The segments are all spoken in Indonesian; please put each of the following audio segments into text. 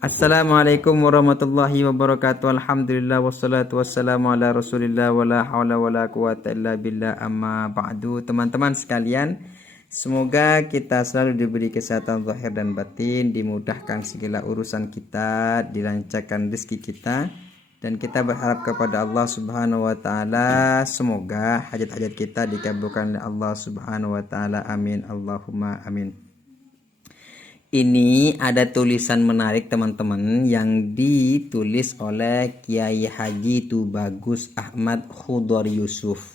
Assalamualaikum warahmatullahi wabarakatuh. Alhamdulillah wassalatu wassalamu ala Rasulillah wala haula wala quwata illa billah amma ba'du. Teman-teman sekalian, semoga kita selalu diberi kesehatan zahir dan batin, dimudahkan segala urusan kita, dilancarkan rezeki kita, dan kita berharap kepada Allah Subhanahu wa taala semoga hajat-hajat kita dikabulkan oleh Allah Subhanahu wa taala. Amin Allahumma amin. Ini ada tulisan menarik teman-teman yang ditulis oleh Kiai Haji Tubagus Ahmad Khudhor Yusuf,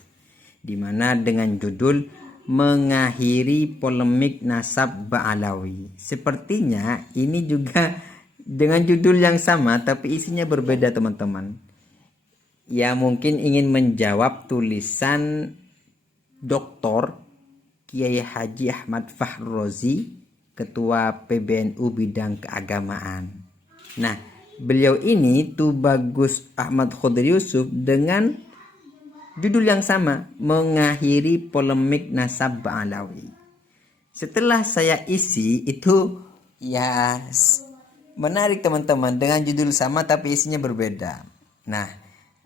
dimana dengan judul Mengakhiri Polemik Nasab Ba'alawi. Sepertinya ini juga dengan judul yang sama tapi isinya berbeda teman-teman. Ya mungkin ingin menjawab tulisan Dr. Kiai Haji Ahmad Fahrozi, Ketua PBNU bidang keagamaan. Nah, beliau ini Tubagus Ahmad Khudhor Yusuf dengan judul yang sama, Mengakhiri Polemik Nasab Ba'alawi. Setelah saya isi itu ya menarik teman-teman, dengan judul sama tapi isinya berbeda. Nah,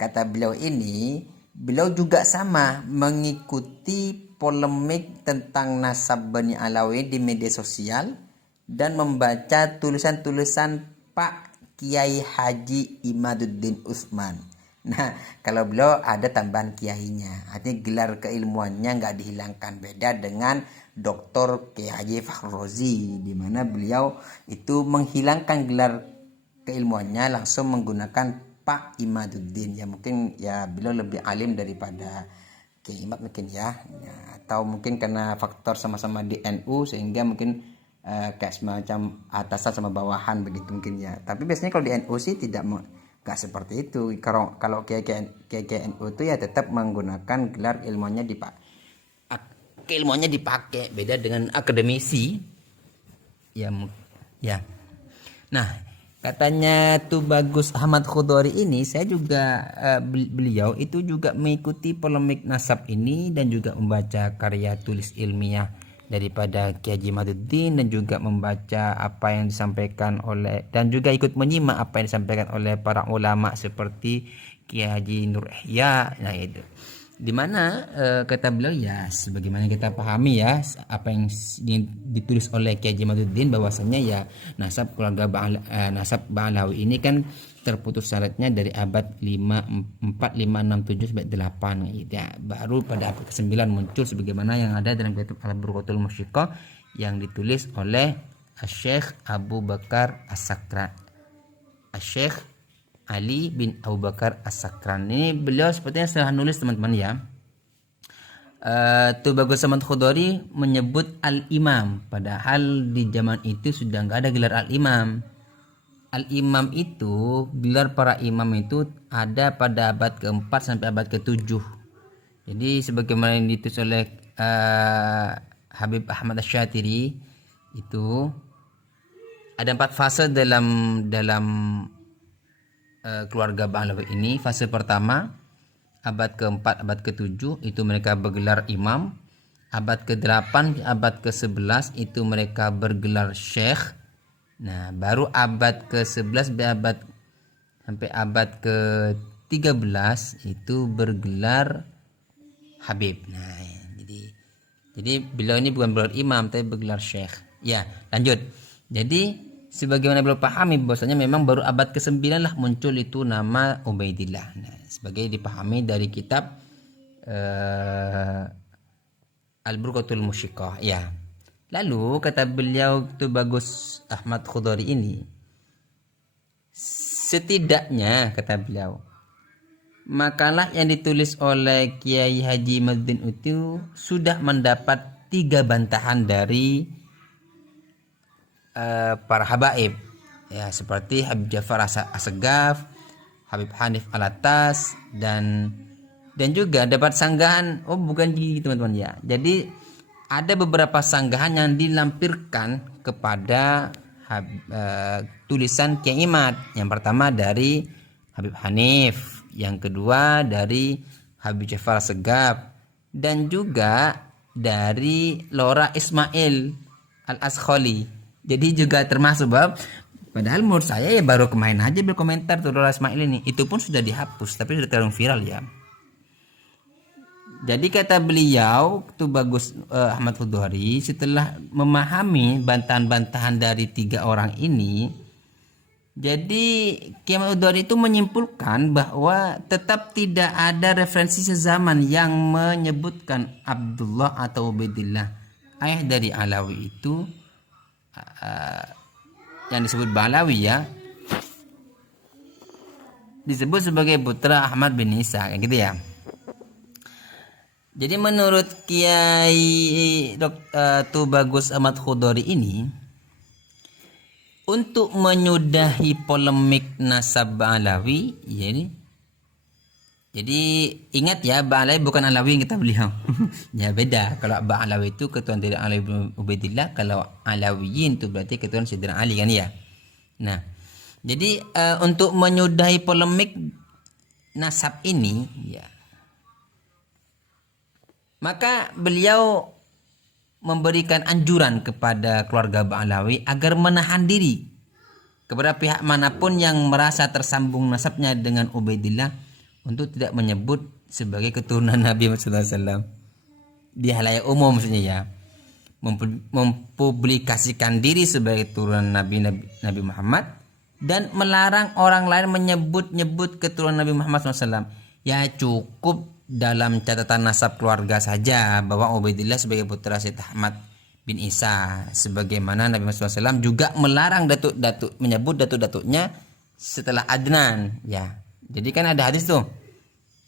kata beliau ini, beliau juga sama mengikuti polemik tentang nasab Bani Alawi di media sosial dan membaca tulisan-tulisan Pak Kiai Haji Imaduddin Utsman. Nah, kalau beliau ada tambahan kiainya, artinya gelar keilmuannya nggak dihilangkan, beda dengan Dr. Kiai Haji Fahrozi, di mana beliau itu menghilangkan gelar keilmuannya langsung menggunakan Pak Imaduddin. Ya mungkin ya beliau lebih alim daripada Kiai Imad mungkin ya, atau mungkin karena faktor sama-sama di NU sehingga mungkin kayak semacam atasan sama bawahan begitu mungkin ya. Tapi biasanya kalau di NU sih nggak seperti itu. Kalau Kiai NU itu ya tetap menggunakan gelar ilmuannya keilmuannya dipakai, beda dengan akademisi ya. Nah, katanya Tubagus Ahmad Khudhor ini, saya juga beliau itu juga mengikuti polemik nasab ini dan juga membaca karya tulis ilmiah daripada Kiai Haji Imaduddin dan juga membaca apa yang disampaikan oleh dan juga ikut menyimak apa yang disampaikan oleh para ulama seperti Kiai Haji Nur Ihya. Nah itu dimana kata beliau ya sebagaimana kita pahami ya apa yang ditulis oleh Kiai Haji Imaduddin bahwasanya ya nasab keluarga nasab Ba'alawi ini kan terputus syaratnya dari abad 4, 5, 6, 7 sampai 8 gitu ya. Baru pada abad ke-9 muncul sebagaimana yang ada dalam kitab Al-Burqatul Musyiqah yang ditulis oleh Syekh Abu Bakar As-Sakran, Syekh Ali bin Abu Bakar As-Sakran. Ini beliau sepertinya setelah nulis teman-teman ya. Tubagus Ahmad Khudhori menyebut Al-Imam, padahal di zaman itu sudah nggak ada gelar Al-Imam. Al-Imam itu, gelar para imam itu ada pada abad ke-4 sampai abad ke-7. Jadi sebagaimana yang ditulis oleh Habib Ahmad Asy-Syatiri itu ada 4 fase dalam keluarga Ba'alawi ini. Fase pertama abad ke-4 abad ke-7 itu mereka bergelar imam. Abad ke-8 abad ke-11 itu mereka bergelar syekh. Nah baru abad ke-11 sampai abad ke-13 itu bergelar habib. Nah jadi beliau ini bukan bergelar imam tapi bergelar syekh. Ya lanjut. Jadi sebagaimana beliau pahami bahwasanya memang baru abad ke-9 lah muncul itu nama Ubaidillah. Nah, sebagai dipahami dari kitab Al-Burqatul Musyiqah ya. Lalu kata beliau Tubagus Ahmad Khudhori ini, setidaknya kata beliau makalah yang ditulis oleh Kiai Haji Imaduddin itu sudah mendapat 3 bantahan dari para habaib ya, seperti Habib Ja'far As-Segaf, Habib Hanif Alatas dan juga dapat sanggahan bukan gitu teman-teman ya. Jadi ada beberapa sanggahan yang dilampirkan kepada tulisan Kiai Imad. Yang pertama dari Habib Hanif, yang kedua dari Habib Ja'far As-Segaf dan juga dari Lora Ismail Al-Askholi. Jadi juga termasuk bab Padahal menurut saya ya baru kemarin aja berkomentar tuh Dola Ismail ini. Itu pun sudah dihapus tapi sudah terlalu viral ya. Jadi kata beliau tuh bagus Ahmad Hudori setelah memahami bantahan-bantahan dari 3 orang ini, jadi Kiai Ahmad Hudori itu menyimpulkan bahwa tetap tidak ada referensi sezaman yang menyebutkan Abdullah atau Ubaidillah ayah dari Alawi itu yang disebut Balawi ya, disebut sebagai putra Ahmad bin Isa kayak gitu ya. Jadi menurut Kiai Tubagus Ahmad Hudori ini, untuk menyudahi polemik nasab Ba'alawi ya ini, jadi ingat ya, Ba'alawi bukan Alawi yang kita beliau. Ya beda. Kalau Ba'alawi itu keturunan dari Ali bin Ubaidillah, kalau Alawiyin itu berarti keturunan Sayyidina Ali kan ya. Nah, jadi untuk menyudahi polemik nasab ini ya, maka beliau memberikan anjuran kepada keluarga Ba'alawi agar menahan diri kepada pihak manapun yang merasa tersambung nasabnya dengan Ubaidillah untuk tidak menyebut sebagai keturunan Nabi Muhammad SAW di halayak umum, maksudnya ya, mempublikasikan diri sebagai keturunan Nabi Muhammad dan melarang orang lain menyebut keturunan Nabi Muhammad SAW. Ya cukup dalam catatan nasab keluarga saja bahwa Ubaidillah sebagai putra Syed Ahmad bin Isa, sebagaimana Nabi Muhammad SAW juga melarang datuk-datuk menyebut datuk-datuknya setelah Adnan ya. Jadi kan ada hadis tuh,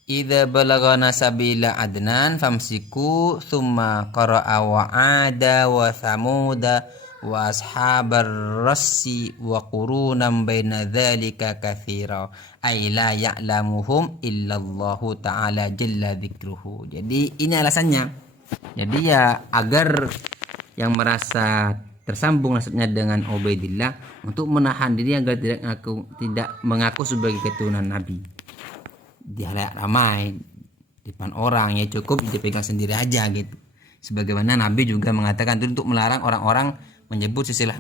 idza balagha nasabila Adnan famsiku thumma qara'a wa ada wa samuda wa ashabar rassi wa qurunam baina dzalika katsira ay la ya'lamuhum illallahu ta'ala jalla dzikruhu. Jadi ini alasannya. Jadi ya agar yang merasa tersambung nasabnya dengan Ubaidillah untuk menahan diri agar tidak mengaku sebagai keturunan Nabi di halayak ramai depan orang, ya cukup dipegang sendiri aja gitu. Sebagaimana Nabi juga mengatakan itu untuk melarang orang-orang menyebut silsilah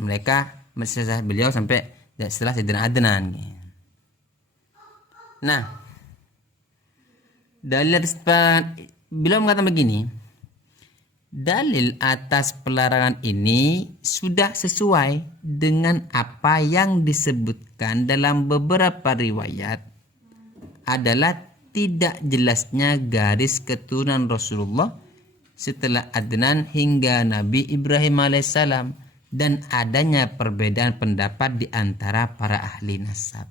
beliau sampai setelah Sayyidina Adnan. Nah, dalil beliau mengatakan begini, dalil atas pelarangan ini sudah sesuai dengan apa yang disebutkan dalam beberapa riwayat adalah tidak jelasnya garis keturunan Rasulullah setelah Adnan hingga Nabi Ibrahim alaihissalam dan adanya perbedaan pendapat di antara para ahli nasab.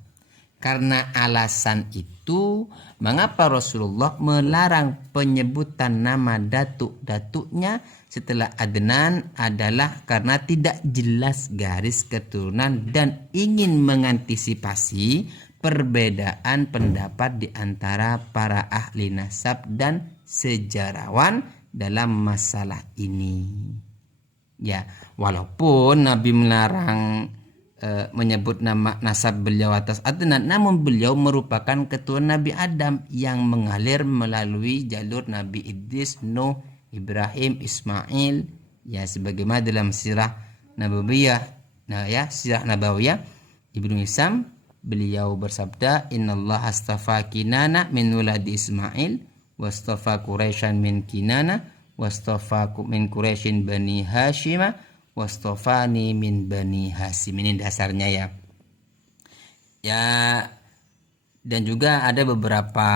Karena alasan itu, mengapa Rasulullah melarang penyebutan nama datuk-datuknya setelah Adnan adalah karena tidak jelas garis keturunan dan ingin mengantisipasi perbedaan pendapat di antara para ahli nasab dan sejarawan dalam masalah ini. Ya, walaupun Nabi melarang menyebut nama nasab beliau atas Adnan, namun beliau merupakan keturunan Nabi Adam yang mengalir melalui jalur Nabi Idris, Nuh, Ibrahim, Ismail, ya sebagaimana dalam sirah Nabawiyah. Nah ya, sirah Nabawiyah Ibnu Hisam, beliau bersabda, innallaha astafa Kinana min waladi Ismail wastafa Quraisyan min Kinana wastafa min Quraisyin bani Hashimah wastofani min bani Hasim. Ini dasarnya ya. Ya, dan juga ada beberapa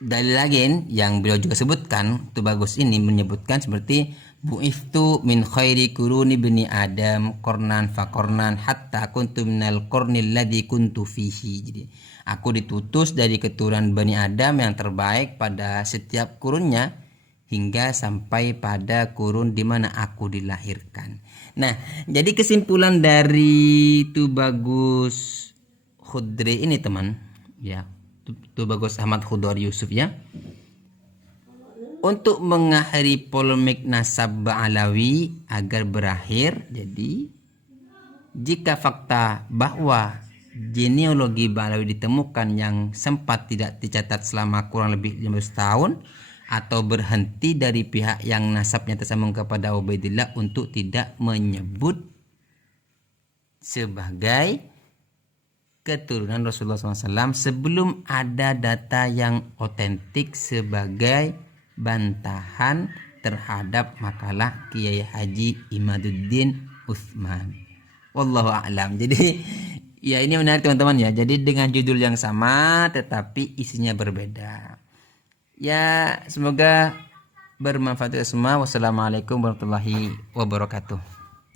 dalil lagi yang beliau juga sebutkan. Itu bagus, ini menyebutkan seperti bu'iftu min khairi kuruni bani Adam kornan fakornan hatta kuntu minal kornil ladhi kuntu fihi. Jadi aku ditutus dari keturunan Bani Adam yang terbaik pada setiap kurunnya hingga sampai pada kurun di mana aku dilahirkan. Nah, jadi kesimpulan dari Tubagus Khudri ini teman, ya, Tubagus Ahmad Hudori Yusuf ya, untuk mengakhiri polemik nasab Ba'alawi agar berakhir. Jadi jika fakta bahwa genealogi Ba'alawi ditemukan yang sempat tidak dicatat selama kurang lebih 15 tahun atau berhenti dari pihak yang nasabnya tersambung kepada Ubaidillah untuk tidak menyebut sebagai keturunan Rasulullah SAW sebelum ada data yang otentik sebagai bantahan terhadap makalah Kiai Haji Imaduddin Utsman. Wallahu a'lam. Jadi ya ini menarik teman-teman ya. Jadi dengan judul yang sama tetapi isinya berbeda. Ya semoga bermanfaat semua. Wassalamualaikum warahmatullahi wabarakatuh.